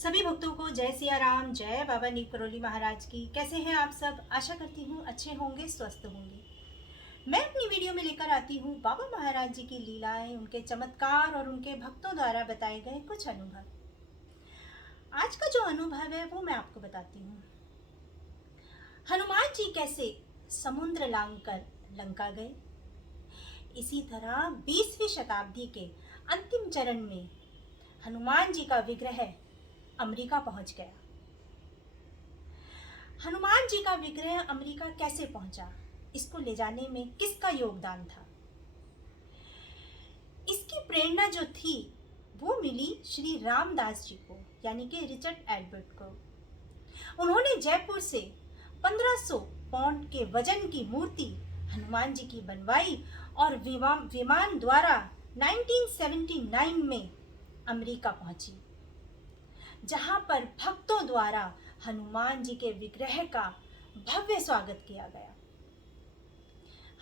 सभी भक्तों को जय सिया राम, जय बाबा नीम करोली महाराज की। कैसे हैं आप सब? आशा करती हूँ अच्छे होंगे, स्वस्थ होंगे। मैं अपनी वीडियो में लेकर आती हूँ बाबा महाराज जी की लीलाएं, उनके चमत्कार और उनके भक्तों द्वारा बताए गए कुछ अनुभव। आज का जो अनुभव है वो मैं आपको बताती हूँ। हनुमान जी कैसे समुद्र लांघकर लंका गए। इसी तरह 20वीं शताब्दी के अंतिम चरण में हनुमान जी का विग्रह अमेरिका पहुंच गया। हनुमान जी का विग्रह अमेरिका कैसे पहुंचा, इसको ले जाने में किसका योगदान था? इसकी प्रेरणा जो थी वो मिली श्री रामदास जी को, यानी कि रिचर्ड एल्बर्ट को। उन्होंने जयपुर से 1500 पाउंड के वजन की मूर्ति हनुमान जी की बनवाई और विमान द्वारा 1979 में अमेरिका पहुंची, जहां पर भक्तों द्वारा हनुमान जी के विग्रह का भव्य स्वागत किया गया।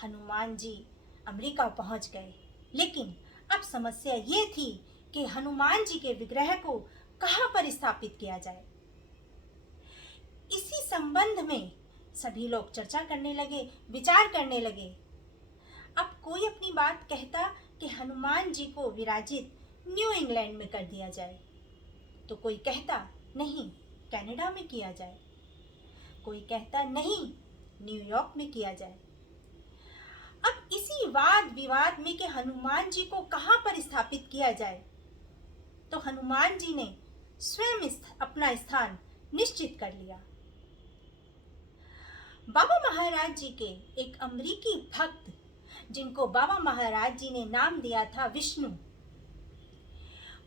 हनुमान जी अमेरिका पहुंच गए, लेकिन अब समस्या ये थी कि हनुमान जी के विग्रह को कहां पर स्थापित किया जाए। इसी संबंध में सभी लोग चर्चा करने लगे, विचार करने लगे। अब कोई अपनी बात कहता कि हनुमान जी को विराजित न्यू इंग्लैंड में कर दिया जाए, तो कोई कहता नहीं, कनाडा में किया जाए। कोई कहता नहीं, न्यूयॉर्क में किया जाए। अब इसी वाद विवाद में कि हनुमान जी को कहां पर स्थापित किया जाए, तो हनुमान जी ने स्वयं अपना स्थान निश्चित कर लिया। बाबा महाराज जी के एक अमेरिकी भक्त, जिनको बाबा महाराज जी ने नाम दिया था विष्णु,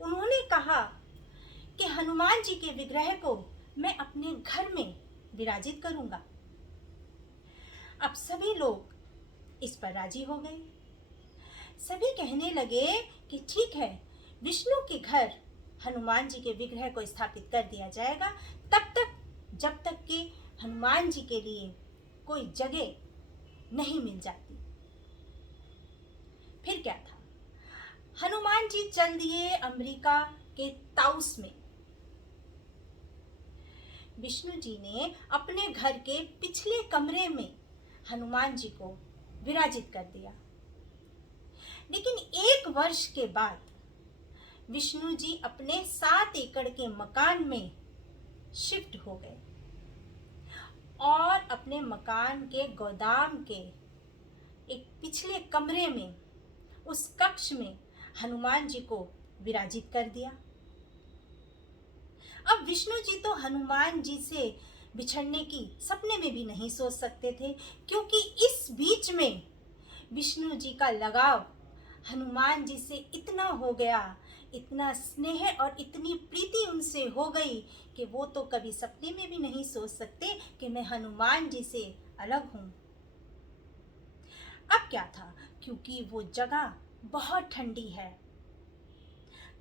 उन्होंने कहा कि हनुमान जी के विग्रह को मैं अपने घर में विराजित करूंगा। अब सभी लोग इस पर राजी हो गए। सभी कहने लगे कि ठीक है, विष्णु के घर हनुमान जी के विग्रह को स्थापित कर दिया जाएगा, तब तक जब तक कि हनुमान जी के लिए कोई जगह नहीं मिल जाती। फिर क्या था, हनुमान जी चल दिए अमेरिका के ताउस में। विष्णु जी ने अपने घर के पिछले कमरे में हनुमान जी को विराजित कर दिया। लेकिन 1 वर्ष के बाद विष्णु जी अपने 7 एकड़ के मकान में शिफ्ट हो गए और अपने मकान के गोदाम के एक पिछले कमरे में, उस कक्ष में हनुमान जी को विराजित कर दिया। अब विष्णु जी तो हनुमान जी से बिछड़ने की सपने में भी नहीं सोच सकते थे, क्योंकि इस बीच में विष्णु जी का लगाव हनुमान जी से इतना हो गया, इतना स्नेह और इतनी प्रीति उनसे हो गई कि वो तो कभी सपने में भी नहीं सोच सकते कि मैं हनुमान जी से अलग हूं। अब क्या था, क्योंकि वो जगह बहुत ठंडी है,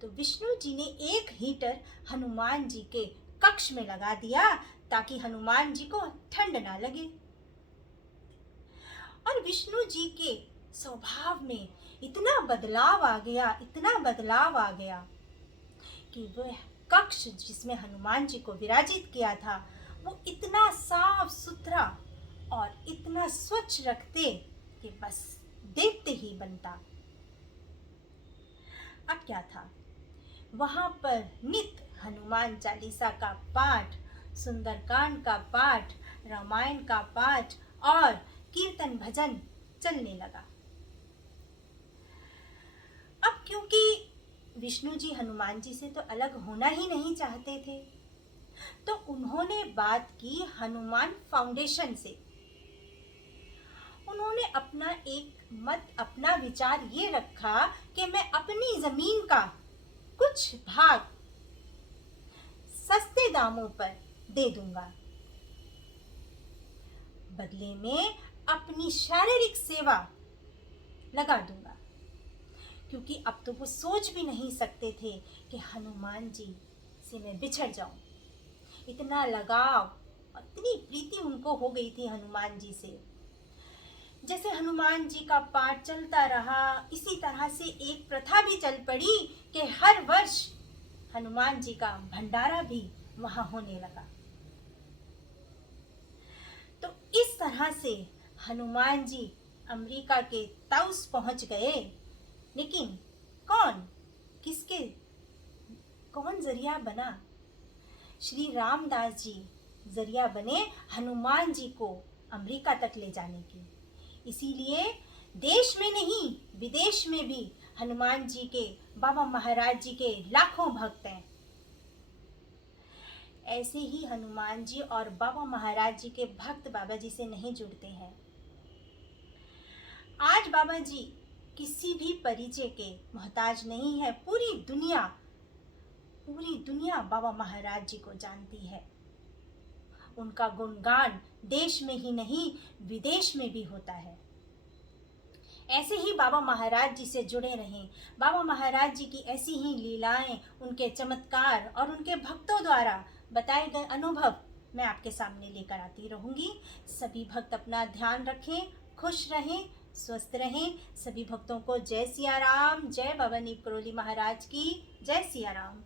तो विष्णु जी ने एक हीटर हनुमान जी के कक्ष में लगा दिया ताकि हनुमान जी को ठंड ना लगे। और विष्णु जी के स्वभाव में इतना बदलाव आ गया, इतना बदलाव आ गया कि वह कक्ष जिसमें हनुमान जी को विराजित किया था, वो इतना साफ सुथरा और इतना स्वच्छ रखते कि बस देखते ही बनता। अब क्या था, वहां पर नित्य हनुमान चालीसा का पाठ, सुंदरकांड का पाठ, रामायण का पाठ और कीर्तन भजन चलने लगा। अब क्योंकि विष्णु जी हनुमान जी से तो अलग होना ही नहीं चाहते थे, तो उन्होंने बात की हनुमान फाउंडेशन से। उन्होंने अपना एक मत, अपना विचार ये रखा कि मैं अपनी जमीन का कुछ भाग सस्ते दामों पर दे दूंगा, बदले में अपनी शारीरिक सेवा लगा दूंगा। क्योंकि अब तो वो सोच भी नहीं सकते थे कि हनुमान जी से मैं बिछड़ जाऊं। इतना लगाव, इतनी प्रीति उनको हो गई थी हनुमान जी से। जैसे हनुमान जी का पाठ चलता रहा, इसी तरह से एक प्रथा भी चल पड़ी कि हर वर्ष हनुमान जी का भंडारा भी वहां होने लगा। तो इस तरह से हनुमान जी अमेरिका के ताउस पहुंच गए। लेकिन कौन किसके कौन जरिया बना? श्री रामदास जी जरिया बने हनुमान जी को अमेरिका तक ले जाने की। इसीलिए देश में नहीं विदेश में भी हनुमान जी के, बाबा महाराज जी के लाखों भक्त हैं। ऐसे ही हनुमान जी और बाबा महाराज जी के भक्त बाबा जी से नहीं जुड़ते हैं। आज बाबा जी किसी भी परिचय के मोहताज नहीं है। पूरी दुनिया बाबा महाराज जी को जानती है। उनका गुणगान देश में ही नहीं विदेश में भी होता है। ऐसे ही बाबा महाराज जी से जुड़े रहें। बाबा महाराज जी की ऐसी ही लीलाएं, उनके चमत्कार और उनके भक्तों द्वारा बताए गए अनुभव मैं आपके सामने लेकर आती रहूंगी। सभी भक्त अपना ध्यान रखें, खुश रहें, स्वस्थ रहें। सभी भक्तों को जय सिया राम, जय बाबा नीम करोली महाराज की जय सिया राम।